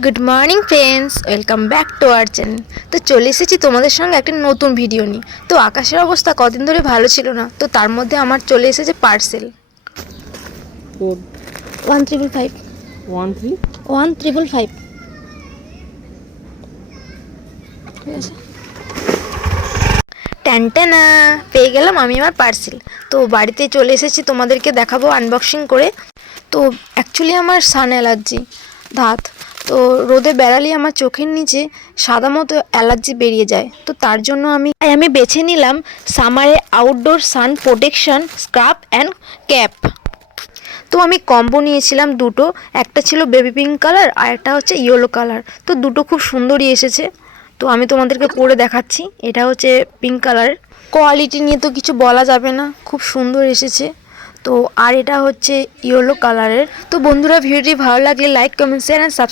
Good morning friends, welcome back to our channel. तो चले एसेছি তোমাদের সঙ্গে একটা নতুন ভিডিও নিয়ে। তো আকাশের অবস্থা কদিন ধরে ভালো ছিল না, তো তার মধ্যে আমার চলে এসেছে পার্সেল। কোড 1555 13 1555 ঠিক আছে। ট্যানটানা, পেয়ে গেলাম আমি আমার পার্সেল। তো বাড়িতে চলে এসেছি, তোমাদেরকে দেখাবো আনবক্সিং করে। তো অ্যাকচুয়ালি আমার সান অ্যালার্জি, দাঁত, তো রোদে বেড়ালে আমার চোখের নিচে সাদা মতো অ্যালার্জি বেরিয়ে যায়। তো তার জন্য আমি বেছে নিলাম সামারে outdoor sun protection scarf and cap. তো আমি কম্বো নিয়েছিলাম দুটো, একটা ছিল বেবি পিঙ্ক কালার আর একটা হচ্ছে ইয়েলো কালার। তো দুটো খুব সুন্দরই এসেছে। তো আমি তোমাদেরকে পরে দেখাচ্ছি। এটা হচ্ছে পিঙ্ক কালার, কোয়ালিটি নিয়ে তো কিছু বলা যাবে না, খুব সুন্দর এসেছে। তো আর এটা হচ্ছে ইয়েলো কালারের। তো বন্ধুরা, ভিডিওটি ভালো লাগলে like, comment, share and subscribe.